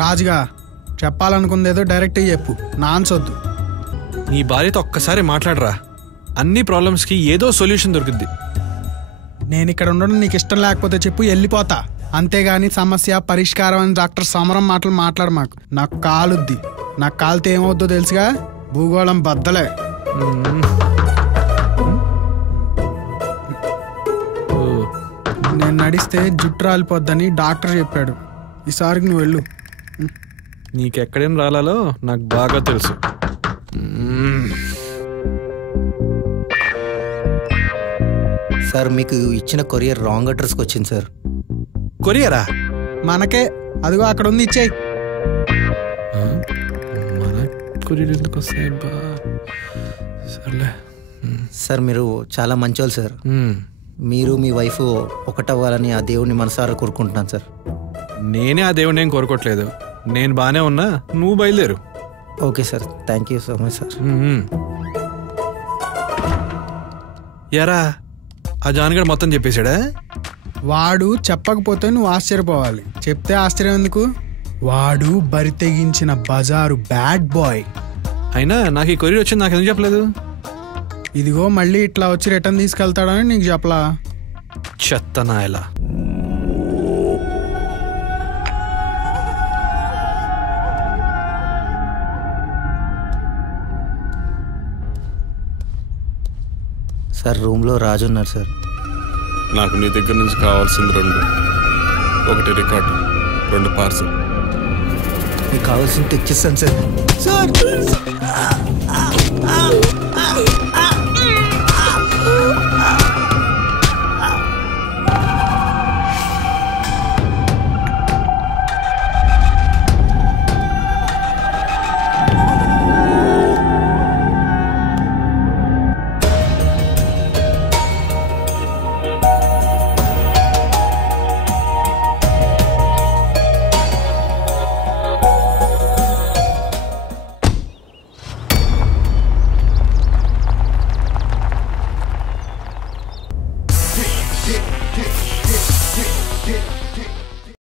రాజుగా చెప్పాలనుకుందేదో డైరెక్ట్ చెప్పు, నాన్సొద్దు. నీ భార్యతో ఒక్కసారి మాట్లాడరా, అన్ని ప్రాబ్లమ్స్కి ఏదో సొల్యూషన్ దొరుకుద్ది. నేను ఇక్కడ ఉండడం నీకు ఇష్టం లేకపోతే చెప్పు, వెళ్ళిపోతా. అంతేగాని సమస్య పరిష్కారం అని డాక్టర్ సమరం మాటలు మాట్లాడు మాకు. నాకు కాలుద్ది, నాకు కాలితే ఏమవుద్దో తెలుసుగా, భూగోళం బద్దలే. నేను నడిస్తే జుట్టు రాలిపోద్దని డాక్టర్ చెప్పాడు. ఈసారికి నువ్వు వెళ్ళు. నీకెక్కడేం రాలాలో నాకు బాగా తెలుసు. సార్ మీకు ఇచ్చిన కొరియర్ రాంగ్ అడ్రస్కి వచ్చింది సార్. కొరియరా? మనకే, అదిగో అక్కడ ఉంది, ఇచ్చేయి. మన కొరియర్ ఎందుకు వస్తాయి? సర్లే సార్ మీరు చాలా మంచోళ్ళు సార్. మీరు మీ వైఫ్ ఒకటవ్వాలని ఆ దేవుడిని మనసారా కోరుకుంటున్నాను సార్. నేనే ఆ దేవుడిని ఏం కోరుకోవట్లేదు, నేను బాగానే ఉన్నా, నువ్వు బయలుదేరు. Okay sir, thank you so much sir. యారా ఆ జాన్గడ్ మొత్తం చెప్పేశాడా? వాడు చెప్పకపోతే నువ్వు ఆశ్చర్యపోవాలి, చెప్తే ఆశ్చర్యం ఎందుకు? వాడు బరి తెగించిన బజారు బ్యాడ్ బాయ్. అయినా నాకు ఈ కొరియర్ వచ్చింది, నాకు ఎందుకు చెప్పలేదు? ఇదిగో మళ్ళీ ఇట్లా వచ్చి రిటర్న్ తీసుకెళ్తాడని నీకు చెప్పలా? చెత్తనాయలా. సార్ రూమ్లో రాజు ఉన్నారు సార్. నాకు నీ దగ్గర నుంచి కావాల్సింది 2, 1 రికార్డు, 2 పార్సల్. మీకు కావాల్సింది తెచ్చిస్తాను సార్.